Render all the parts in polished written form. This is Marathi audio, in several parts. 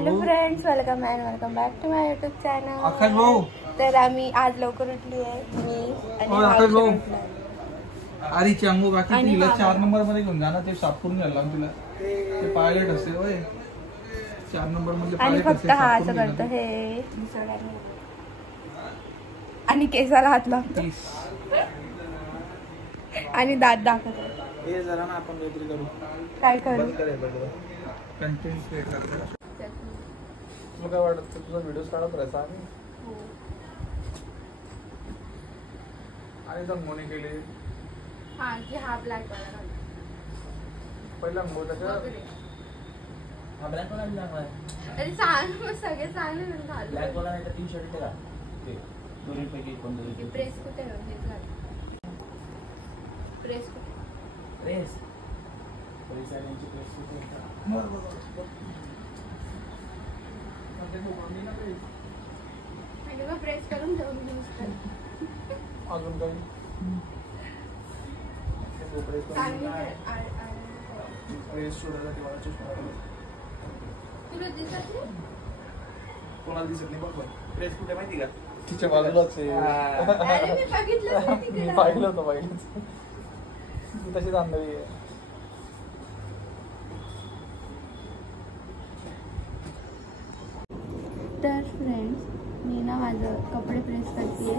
Hello friends, welcome back to my YouTube channel. तर आम्ही आज लवकर उठली आहे मी आणि अरे चांगू बाकी तिला 4 नंबर मध्ये घेऊन जा ना, ते साफ करून घ्यायला तिला. ते पायलट असते होय 4 नंबर मध्ये आणि फक्त हा असं करतो हे आणि केसाला हात लावतो आणि दात दाखवतो. हे जरा ना आपण काहीतरी करू. काय करू? कंटेंट क्रिएट करतो. तुला काय वाटत तुझा व्हिडिओ काढत राहायचा आम्ही आणि तर मोने केले. हा की हा ब्लॅक वाला पहिला मोठा हा ब्लॅक वाला लागला. अरे सांग मग सगळे चांगले घाल. ब्लॅक वाला नाही तर टी शर्ट का ते दोन्ही पैकी कोणतं प्रेस कुठे प्रेस कुठे प्रेस प्रेस आणि प्रेस कुठे प्रेस करून ठेवून अजून काही प्रेस शोधायसाठी मला चष्मा तुला दिसत नाही? कोणाला दिसत नाही. बघ प्रेस कुठे माहिती का? तिच्या बाजूलाच आहे. मी पाहिलं होतं पहिलेच. ती तशीच अंधळी आहे. तर फ्रेंड्स मी ना माझं कपडे प्रेस करते.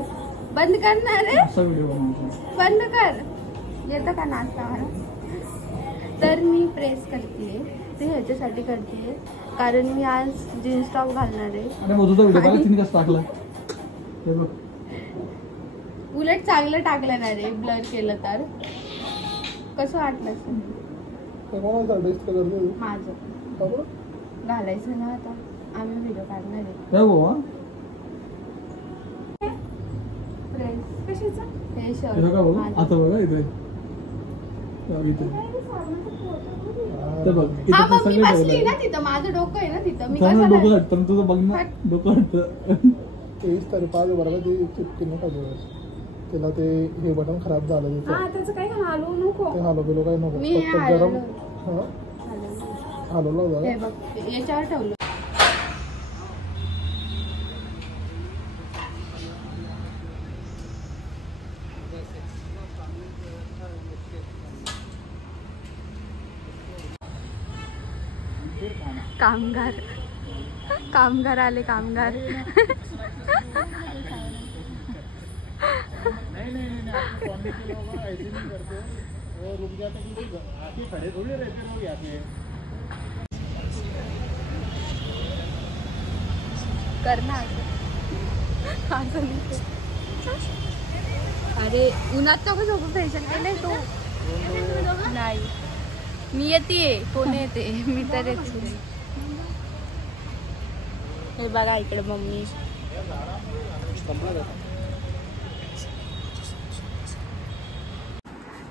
बंद करणार आहे? बंद कर. येतं का नाश्ता मला? तर मी प्रेस करते ते ह्याच्यासाठी करते कारण मी आज जीन्स टॉप घालणार आहे. उलट चांगलं टाकलं ना रे, ब्लर केलं तर कसं वाटलं माझं घालायचं ना. आता आम्ही व्हिडिओ काढणार आहे. हे शर्ट बसली ना तिथं, माझं डोकं आहे ना तिथं. मी कसं तुझं बघ ना डोकं तेच तरी पाच बरोबर ते चिपकी नाही पाहिजे. त्याला ते हे बटन खराब झालं त्याचं काही हलवू नको. ते हलव बिलो काही नको. फक्त गरम हलवलं हे बघ याच्यावर ठेवलं. कामगार आले. कामगार करना. अरे उन्हात नको झोपू. फॅशन केलंय तू? नाही मी येते. कोण येते? मी तर येते. हे बघा इकडे मम्मी.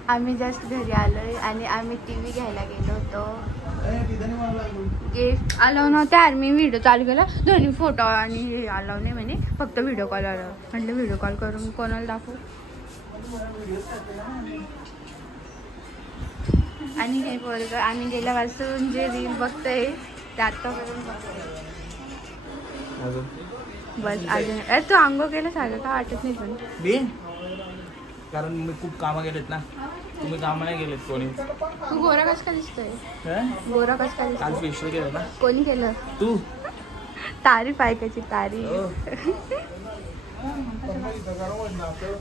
आम्ही जस्ट घरी आलोय आणि आम्ही टीव्ही घ्यायला गेलो होतो. आलो नव्हतं यार. मी व्हिडिओ चालू केला, दोन्ही फोटो आणि हे आलो नाही म्हणे, फक्त व्हिडिओ कॉल आला. म्हटलं व्हिडिओ कॉल करून कोणाला दाखवू. आणि हे बोलतो आम्ही गेल्यापासून जे रील बघतोय ते आता करून बघतोय बस. अजून अरे तू आंघोळ केलं सारखं का वाटत नाही? पण कारण मी खूप कामं गेलेत ना. तुम्ही कामं नाही गेलेत कोणी. तू गोरा कस का दिसतोय? गोरा कस का दिसतोय? काल फेशियल केलं ना. कोणी केलं? तू. तारीफ ऐकायची तारीफ.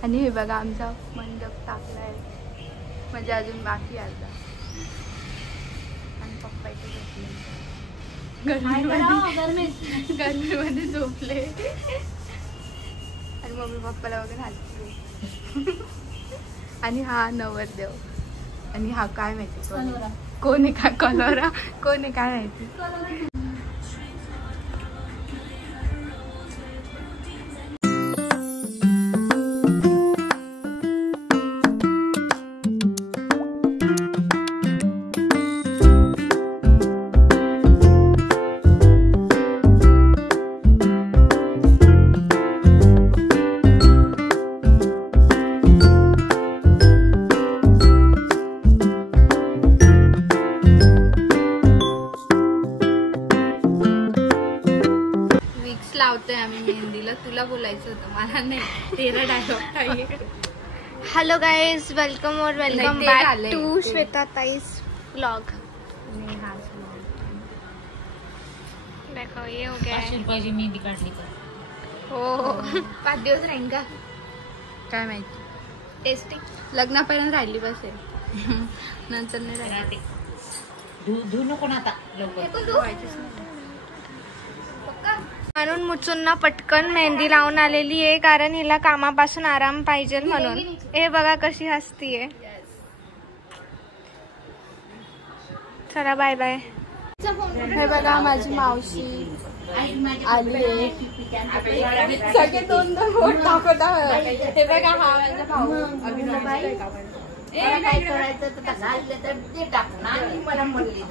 आणि हे बघा आमचा मंडप टाकलाय, म्हणजे अजून बाकी आहे. आणि पप्पा इथे झोपले गरमीमध्ये झोपले. आणि मम्मी पप्पाला वगैरे हसते. आणि हा नवरदेव. आणि हा काय माहिती कोण आहे? का कलोरा कोण आहे काय माहिती. बोलतोय आम्ही मेहंदीला. तुला बोलायचं होतं, मला नाही. तेरा डायलॉग काही. हेलो गाइस, वेलकम और वेलकम बैक टू श्वेता ताईस व्लॉग. देखो ये हो गया. 500 रुपयाची मेहंदी काढली तर. हो 5 दिवस राहीन का काय माहिती. टेस्टिंग लग्नापर्यंत राहिली बसेल. नंतर नाही राहते. धू नको ना आता म्हणून मुचूंना पटकन मेहंदी लावून आलेली आहे, कारण हिला कामापासून आराम पाहिजे म्हणून. हे बघा कशी हसतीये. चला बाय बाय. हे बघा माझी मावशी आली आहे. सगळे 2-2 बोट टाकत आहे. हे बघा हा माझा भाऊ अभिनय. काय करायचं तर कसं आलं तर ते टाकून आणि मला म्हणली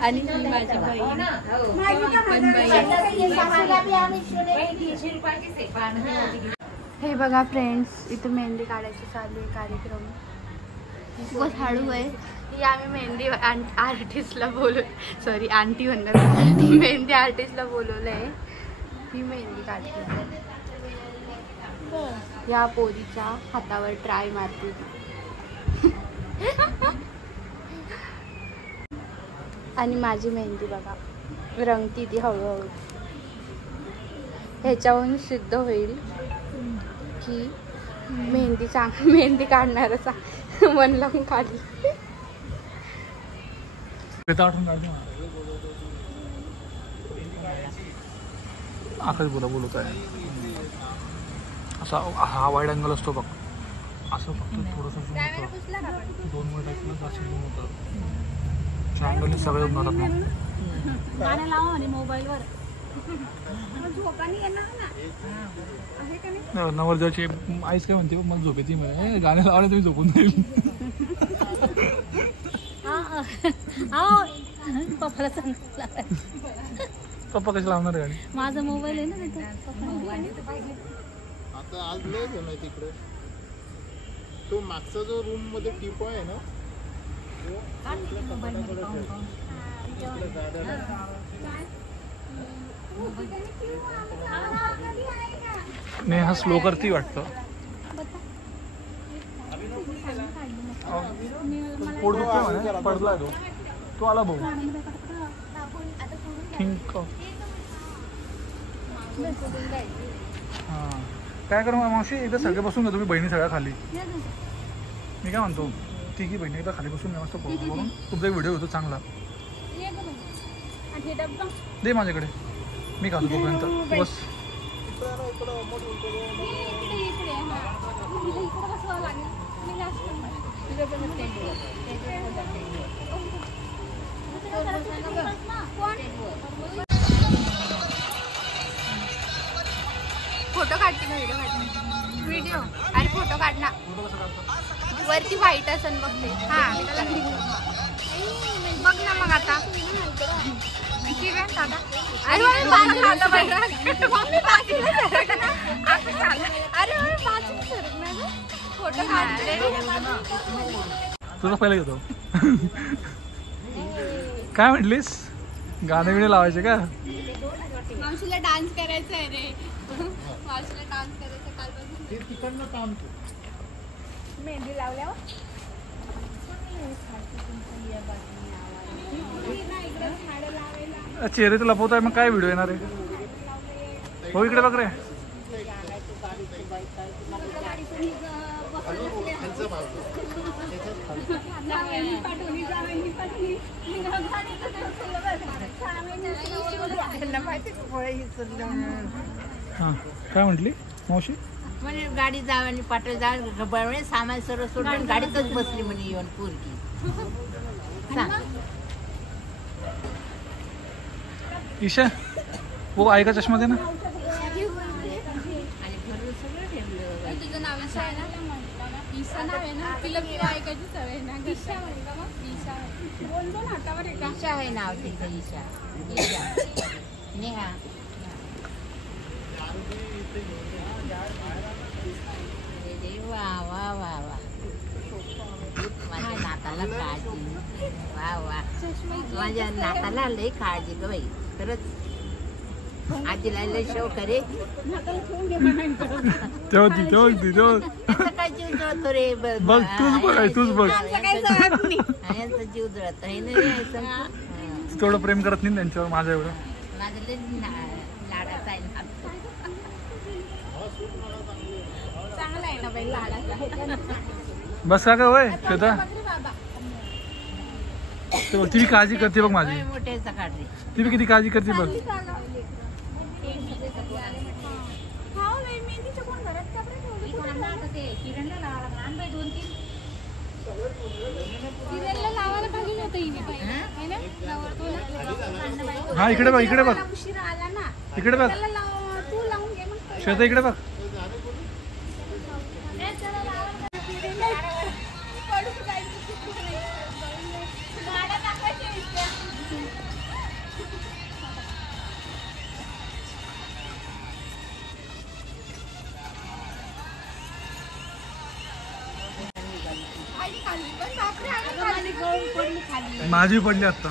आणि ही माझी बहीण. हे बघा फ्रेंड्स, इथं मेहंदी काढायची चालू आहे कार्यक्रम. खूपच हळू आहे. ही आम्ही मेहंदी आर्टिस्टला सॉरी आंटी म्हणतात, मेहंदी आर्टिस्टला बोलवलं आहे. ही मेहंदी काढते. या पोरीच्या हातावर ट्राय मारते. आणि माझी मेहंदी बघा रंगती ती हळूहळू. ह्याच्यावरून सिद्ध होईल की मेहंदी काढणारच मन लावून काढली. आकाश बोलत आहे. असा हा वाईड अँगल असतो बघ, असं फक्त थोडंसं 2 मिनिट टाकलं असं होतं. अँगलने सगळे होणार मग नवरदेवाची आईच काय म्हणते, मला झोप येते. गाणे लावले तुम्ही झोपून जाईल. पप्पा कशी लावणार गाडी? माझा मोबाईल आहे ना. आता आज लय जण आहे तिकडे. तो मागचा जो रूम मध्ये टिपो आहे ना, नाही हा स्लो करती वाटतं. पडला तो आला भाऊ. हां काय करू मावशी, एकदा सगळे बसून घ्या तुम्ही बहिणी सगळ्या खाली. मी काय म्हणतो, तिघी बहिणी एकदा खाली बसून घ्या, मस्त फोटो करून. तुमचा एक व्हिडिओ होतो चांगला. दे माझ्याकडे, मी खातो तोपर्यंत. बस फोटो काढते का व्हिडिओ आणि फोटो काढणार. वरती व्हाईट असेल बघ ते. हा बघ ना मग आता. फोटो काढते तुला पहिला घेतो. काय म्हटलीस, गाणे बिणे लावायचे का? मावशीला डान्स करायचा आहे रे. मावशीला डान्स करायचा कालपासून. मेहंदी लावल्यावर चेहरे तर लपवत आहे, मग काय व्हिडिओ येणार आहे? हो इकडे बघ रे. हा काय म्हटली मावशी? म्हणे गाडी जाव आणि पाटल जाव सामान सर्व सोडून गाडीतच बसली म्हणे येऊन पोरगी. ईशा वो आएगा चष्मा देना. तुझं नाव ईशा आहे ना? ईशा नाव आहे ना? तिला ऐकायची सवय ना. ईशा म्हणता मग ईशा बोल दोन हातावर आहे का? ईशा आहे नाव तिचं. ईशा नेहा. वा वा वा वा माझ्या नाता नाताला काळजी. वा वा, माझ्या नाताला लय काळजी ग बाई, खरंच. आजीला लय शेव करे. यांचा काय जीव जळतो रे. बघ तूच बघ, तूच बघ. यांचा जीव जळतो हे नाही. तेवढं प्रेम करत नाही त्यांच्यावर माझ्या एवढं. माझं लय लाडाचा आहे ना. चांगला आहे ना बाई लाडाचा. बस का वय श्वेता, ती काळजी करते बघ माझी. मोठे सकाळ रे. ती बी किती काळजी करते बघ. हा इकडे बघ, इकडे बघ, उशिरा आला ना, इकडे बघ तू लावून घे मग. श्वेता, इकडे बघ. माझी पडली आता.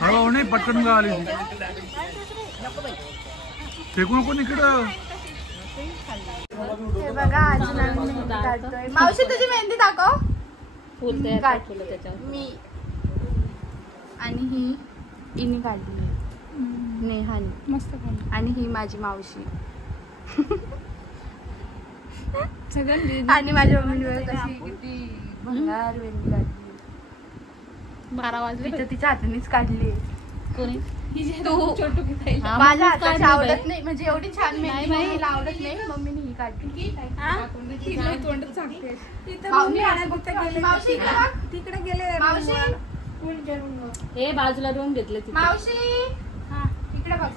हळूहळू नाही, पटकन का आली फेकू नको इकडं. हे बघा अजून आम्ही मेहंदी काढतोय. मावशी तुझी मेहंदी दाखव. मी आणि ही इनी काढली, नेहानी मस्त काढली. आणि ही माझी मावशी आणि माझ्या मम्मीने कशी किती भंगार मेहंदी काढली. 12 वाजले तर तिच्या हातानेच काढली. माझ्या हाताची आवडत नाही, म्हणजे एवढी छान मेहंदी मम्मीला आवडत नाही. मम्मीने ही काढली. मावशी तिकडे गेले. मावशी हे बाजूला दोन घेतले. मावशी इकडे बघ.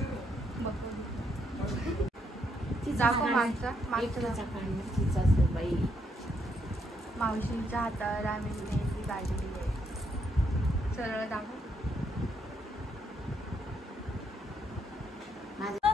मावशींच्या हातावर आम्ही मेहंदी काढली आहे. सरळ दाखव. माझं